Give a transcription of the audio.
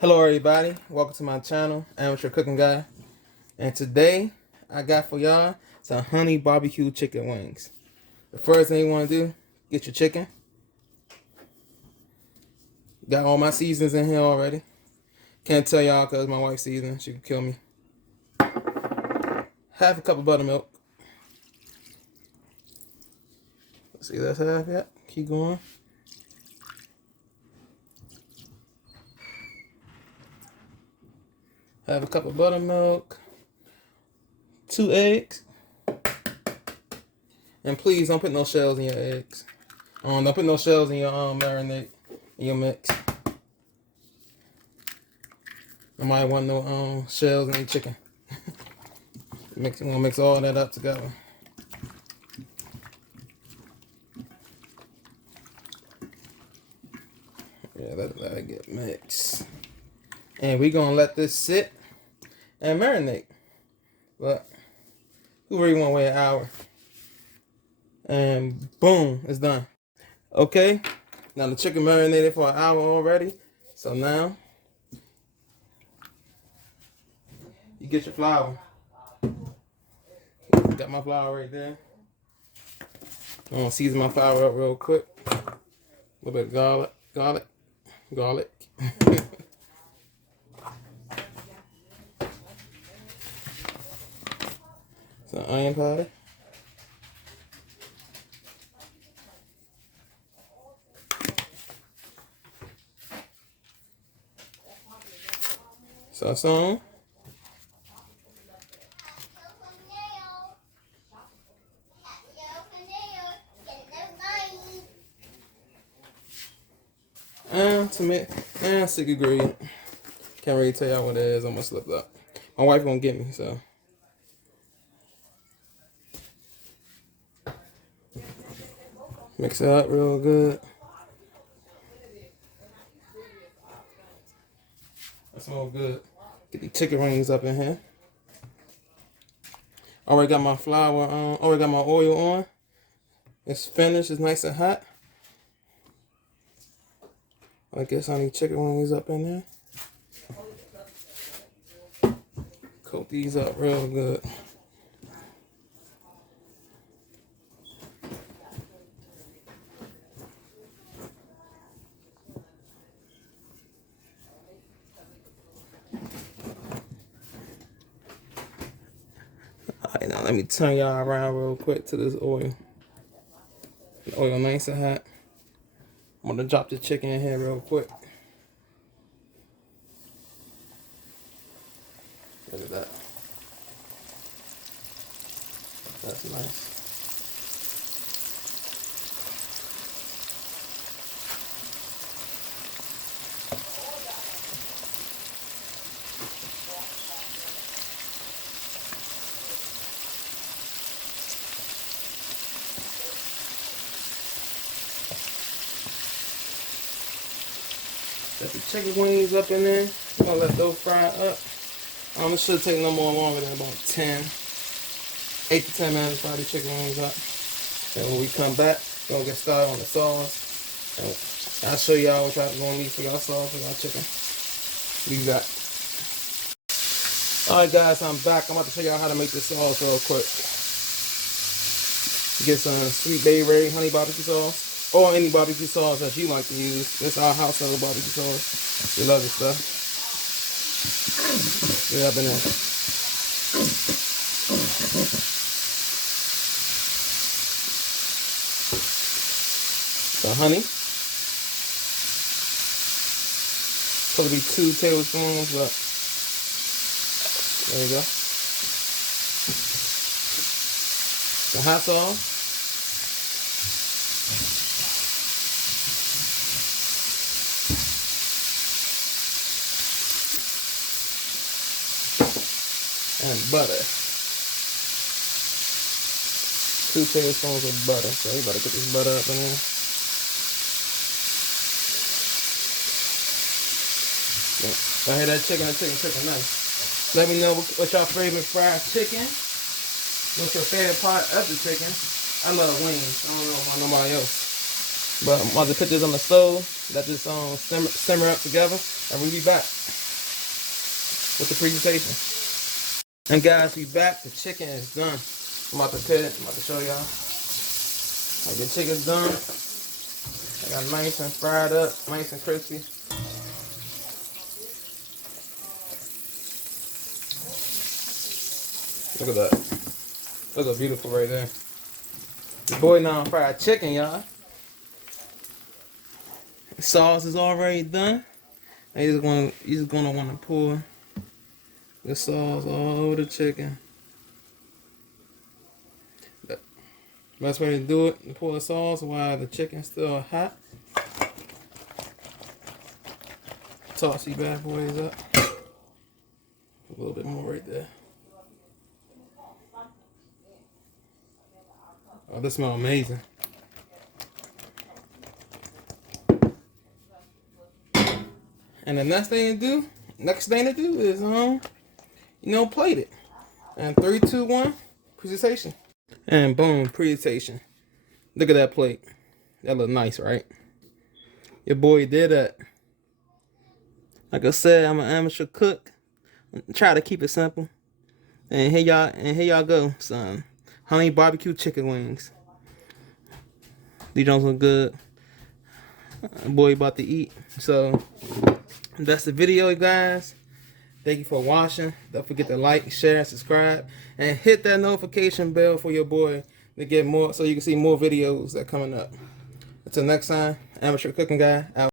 Hello everybody, welcome to my channel, Amateur Cooking Guy. And today, I got for y'all some honey barbecue chicken wings. The first thing you want to do, get your chicken. Got all my seasonings in here already. Can't tell y'all because my wife's seasoning, she could kill me. Half a cup of buttermilk. Let's see, that's half yet. Keep going. Half a cup of buttermilk. 2 eggs. And please don't put no shells in your eggs. Don't put no shells in your marinade, in your mix. Nobody want no shells in your chicken. We're gonna mix all that up together. Yeah, let it get mixed. And we're gonna let this sit and marinate. But who really wanna wait an hour? And boom, it's done. Okay, now the chicken marinated for an hour already. So now you get your flour. Got my flour right there. I'm gonna season my flour up real quick. A little bit of garlic. Some onion powder. Sazon. And tomato and secret ingredient. Can't really tell y'all what it is. I'm gonna slip up. My wife gonna get me, so. Mix it up real good. That smells good. Get the chicken wings up in here. Already got my flour on. Already got my oil on. It's finished. It's nice and hot. I guess I need chicken wings up in there. Coat these up real good. Alright, now let me turn y'all around real quick to this oil. The oil nice and hot. I'm gonna drop the chicken in here real quick. Look at that. That's nice. Got the chicken wings up in there. I'm gonna let those fry up. It should take no more longer than about 8 to 10 minutes to fry the chicken wings up. And when we come back, we're gonna get started on the sauce. And I'll show y'all what y'all gonna need for y'all sauce for y'all chicken. Leave that. Alright guys, I'm back. I'm about to show y'all how to make this sauce real quick. Get some Sweet Baby Ray honey barbecue sauce. Or any barbecue sauce that you like to use. It's our household barbecue sauce. We love this stuff. Get up in there. The honey. Probably 2 tablespoons, but there you go. The hot sauce. And butter. 2 tablespoons of butter. So you better get this butter up in there. I hear that chicken nice. Let me know what's your favorite fried chicken. What's your favorite part of the chicken? I love wings. I don't know about nobody else. But I'm about to put this on the stove. Let this simmer up together. And we'll be back. with the presentation. And guys, we back. The chicken is done. I'm about to pit it. I'm about to show y'all. Like the chicken's done. I got nice and fried up, nice and crispy. Look at that. That looks beautiful right there. The boy non-fried chicken, y'all. The sauce is already done. Now you're just gonna want to pour the sauce all over the chicken. The best way to do it, you pour the sauce while the chicken's still hot. Toss these bad boys up. A little bit more right there. Oh, this smells amazing. And the next thing to do is plate it. And 3, 2, 1, presentation. And boom, presentation. Look at that plate. That look nice, right? Your boy did that. Like I said, I'm an amateur cook. Try to keep it simple. And here y'all go, son. Honey barbecue chicken wings. These don't look good. Boy about to eat. So that's the video, guys. Thank you for watching. Don't forget to like, share, subscribe, and hit that notification bell for your boy to get more, so you can see more videos that are coming up. Until next time, amateur cooking guy out.